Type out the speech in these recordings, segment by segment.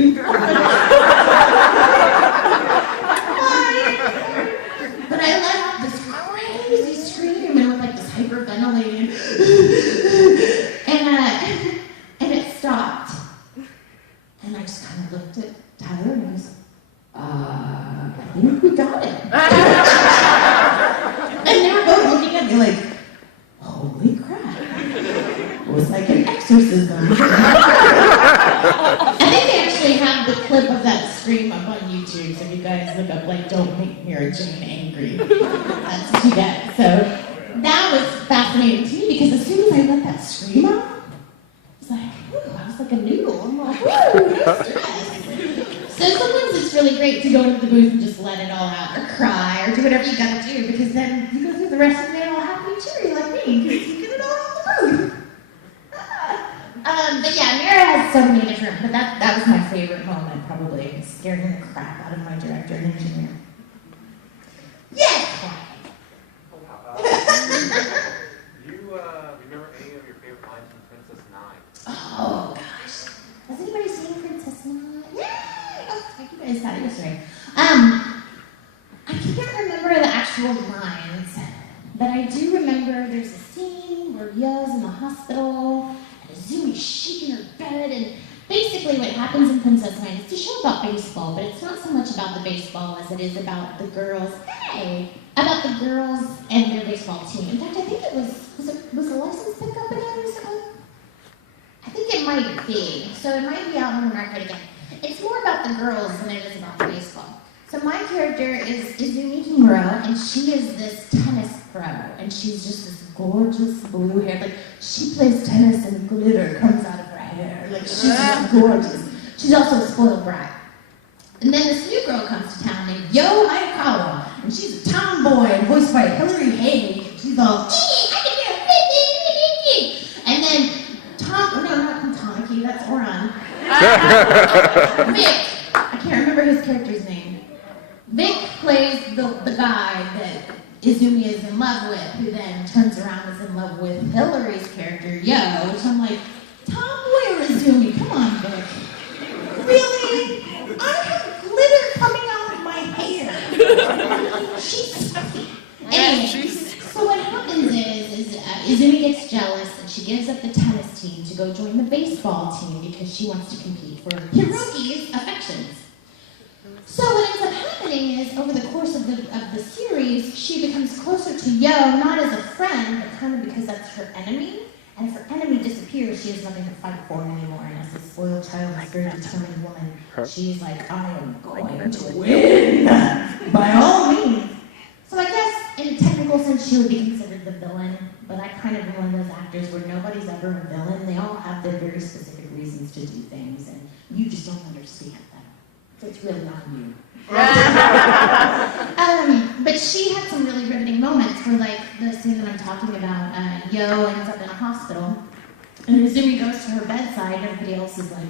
scream. But I let out this crazy scream and with like this hyperventilating, and it stopped. And I just kind of looked at Tyler and I was I think we got it. And they were both looking at me like, holy crap. It was like an exorcism. I think they actually have the clip of that scream up on YouTube, so if you guys look up, like, don't make Mira Jane angry. That's what you get. So that was fascinating to me because as soon as I let that scream out, I was like, ooh, I was like a noodle. I'm like, woo, no stress. So sometimes it's really great to go into the booth and just let it all out, or cry, or do whatever you gotta do, because then you go through the rest of the day all happy and cheery like me, because you get it all out in the booth. But yeah, Mira has so many different, but that was my favorite moment, probably, scaring the crap out of my director and engineer. Yes! Do you remember any of your favorite lines from Princess Nine? Oh, gosh. Has anybody seen Princess Nine? Yay! Oh, you guys thought it was right. I can't remember the actual lines, but I do remember there's a scene where Yo's in the hospital, and Izumi's shaking her bed, and basically what happens in Princess Nine is to show about baseball, but it's not so much about the baseball as it is about the girls, about the girls and their baseball team. In fact, I think it was a license pickup again recently? I think it might be, so it might be out on the record again. It's more about the girls than it is about the baseball. So my character is Izumi Himuro, and she is this tennis pro, and she's just this gorgeous blue hair. Like, she plays tennis and glitter comes out of her hair. Like, she's just gorgeous. She's also a spoiled brat. And then this new girl comes to town named Yo Hayakawa, and she's a tomboy voiced by Hillary Haig. She's all, I can do it, and then not Tamaki, that's Oran. Vic, I can't remember his character's name. Vic plays the guy that Izumi is in love with, who then turns around and is in love with Hillary's character, Yo, which I'm like, Tomboy or Izumi? Come on, Vic. Really? I have glitter coming out of my hair. She's sucky. Anyway, so what happens is Izumi gets jealous and she gives up the tennis team to go join the baseball team because she wants to compete for Hiroki's affections. So what ends up happening is, over the course of the series, she becomes closer to Yo, not as a friend, but kind of because that's her enemy. And if her enemy disappears, she has nothing to fight for anymore. And as a spoiled child, a very determined woman, she's like, I am going to win, by all means. So I guess, in a technical sense, she would be considered the villain, but I kind of am one of those actors where nobody's ever a villain. They all have their very specific reasons to do things, and you just don't understand them. So it's really not you. But she had some really riveting moments where, like, the scene that I'm talking about, Yo ends up in a hospital, and Izumi goes to her bedside, and everybody else is like,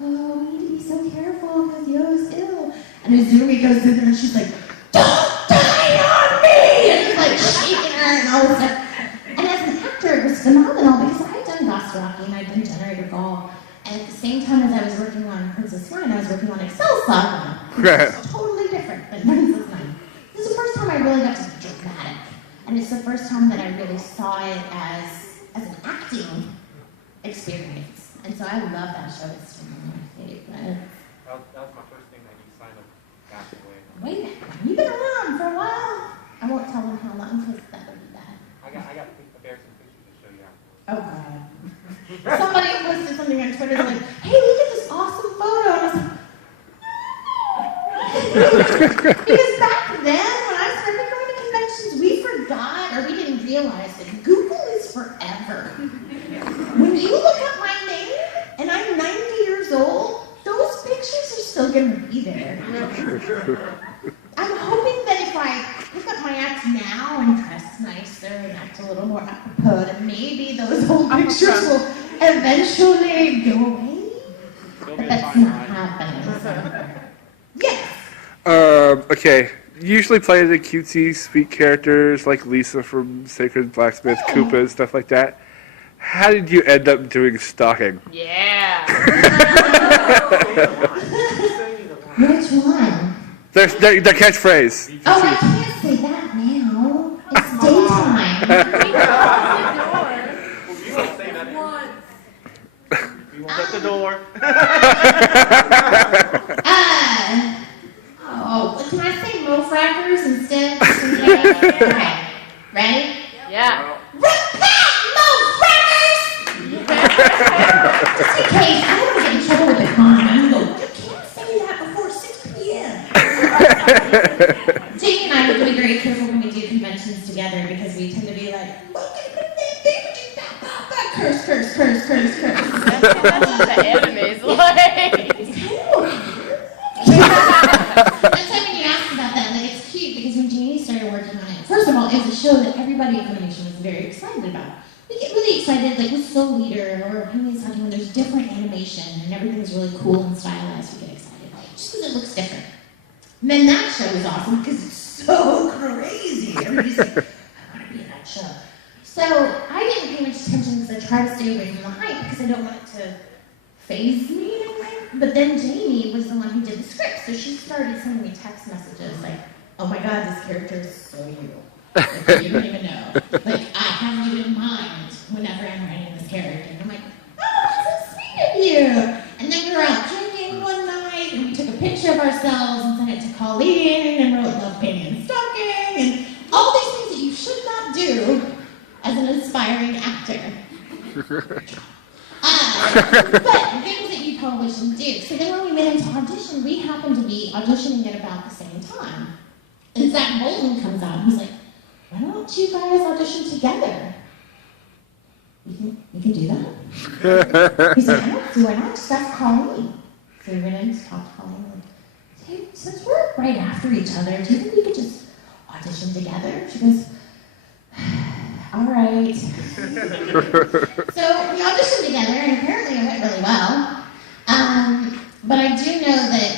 oh, we need to be so careful because Yo's ill. And Izumi goes in there and she's like, don't die on me! And it's like shaking her and all this stuff. And as an actor, it was phenomenal because I had done Gostaraki and I'd done Generator Gall. And at the same time as I was working on Princess Nine, I was working on Excel Saga, which is totally different than Princess Nine. This is the first time I really got to be dramatic. And it's the first time that I really saw it as an acting experience. And so I love that show. It's one of my favorite. That was my first thing that you signed up back away. Wait a minute. You've been around for a while. I won't tell them how long because that would be bad. I got embarrassing pictures to show you afterwards. Oh, God. Somebody posted something on Twitter like, hey, look at this awesome photo. And I was like, because back then, when I started going to conventions, we forgot or we didn't realize that Google is forever. When you look up my name and I'm 90 years old, those pictures are still going to be there. I'm hoping that if I pick up my act now and dress nicer and act a little more apropos, that maybe those old pictures will eventually go away. But that's not happening. So. Yes. Okay. You usually play the cutesy, sweet characters like Lisa from Sacred Blacksmith, Koopa, and stuff like that. How did you end up doing stalking? Yeah. Which one? Their catchphrase. Oh, I can't say that now. It's daytime. You won't say that. Shut the door. Can I say Mofrackers instead? Okay. Ready? Yeah. Repent, Mofrackers! Just in case, I don't want to get in trouble with the con. I'm going to go, you can't say that before 6 p.m. Jake and I have to be very careful when we do conventions together because we tend to be like, curse. That's what the anime's like. That's why when you asked about that, like it's cute because when Jamie started working on it, first of all, it was a show that everybody in Funimation was very excited about. We get really excited, like with Soul Leader or Henry's Hunting, when there's different animation and everything's really cool and stylized, we get excited. Just because it looks different. And then that show is awesome because it's so crazy. Everybody's like, I want to be in that show. So I didn't pay much attention because I try to stay away from the hype because I don't want it to phase me in a way. But then Jamie was the one who did the script, so she started sending me text messages like, oh my god, this character is so you. Like, you don't even know. Like, I have you in mind whenever I'm writing this character. And I'm like, oh, that's so sweet of you. And then we were out drinking one night, and we took a picture of ourselves and sent it to Colleen, and wrote love, painting, and stalking, and all these things that you should not do as an aspiring actor. But things that you probably shouldn't do. So then when we went into audition, we happened to be auditioning at about the same time. And Zach Bolton comes out and he's like, why don't you guys audition together? You can do that? He's like, why not? Just ask Colleen. So we went in to talk to Colleen. Like, hey, since we're right after each other, do you think we could just audition together? She goes, all right. So we auditioned together, and apparently it went really well. But I do know that,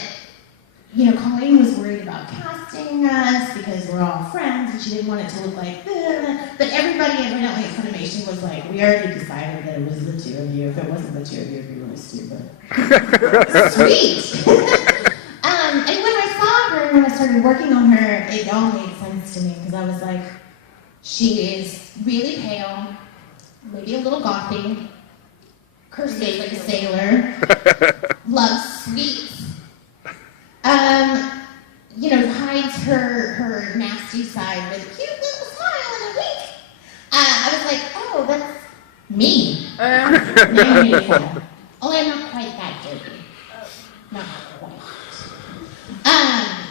Colleen was worried about casting us because we're all friends, and she didn't want it to look like this. But everybody evidently at Funimation was like, we already decided that it was the two of you. If it wasn't the two of you, it'd be really stupid. Sweet. And when I saw her, and when I started working on her, it all made sense to me because I was like, she is really pale, maybe a little gothy, curses like a sailor, loves sweets, hides her nasty side with a cute little smile and a wink. I was like, oh, that's me. Only I'm not quite that dirty. Not quite.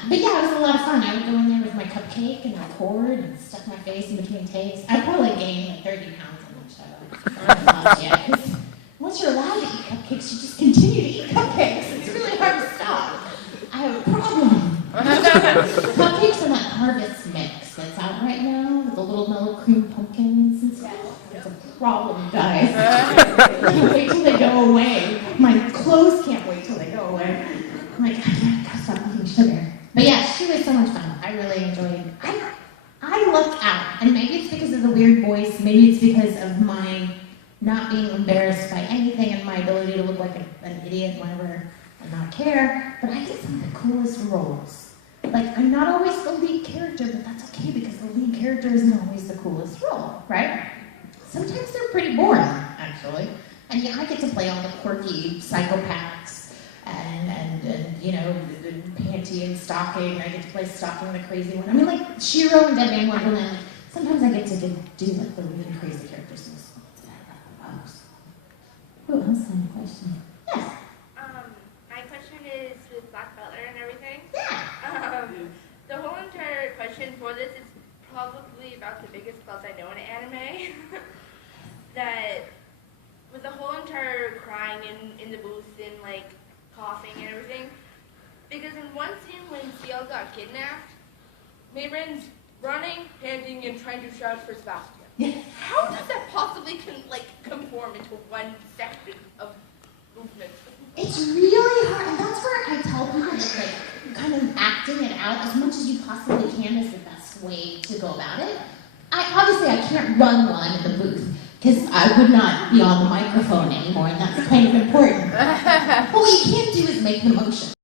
But yeah, it was a lot of fun. I would go in there with my cupcake and record and stuff my face in between takes. I probably gained like 30 pounds in that show. I haven't lost yet. Because once you're allowed to eat cupcakes, you just continue to eat cupcakes. It's really hard to stop. I have a problem. Cupcakes and that harvest mix that's out right now with the little mellow cream pumpkins and stuff. It's a problem, guys. I can't wait till they go away. My clothes can't wait till they go away. I'm like, I gotta stop eating sugar. But yeah, she was so much fun. I really enjoyed it. I lucked out, and maybe it's because of the weird voice, maybe it's because of my not being embarrassed by anything and my ability to look like an idiot whenever and not care, but I get some of the coolest roles. Like, I'm not always the lead character, but that's okay because the lead character isn't always the coolest role, right? Sometimes they're pretty boring, actually. And yeah, I get to play all the quirky psychopaths and panty and stalking. I get to play stalking the crazy one. I mean, like Shiro and Dead Man Wonderland. Sometimes I get to do like the really crazy characters in this one. Who else had a question? Yes. My question is with Black Butler and everything. Yeah. The whole entire question for this is probably about the biggest fault I know in anime. That with the whole entire crying in the booth and like coughing and everything. Because in one scene when Ciel got kidnapped, Mayren's running, panting, and trying to shout for Sebastian. Yeah. How does that possibly conform into one second of movement? It's really hard, and that's where I tell people that like kind of acting it out as much as you possibly can is the best way to go about it. I can't run one in the booth, because I would not be on the microphone anymore, and that's kind of important. But what you can't do is make the motion.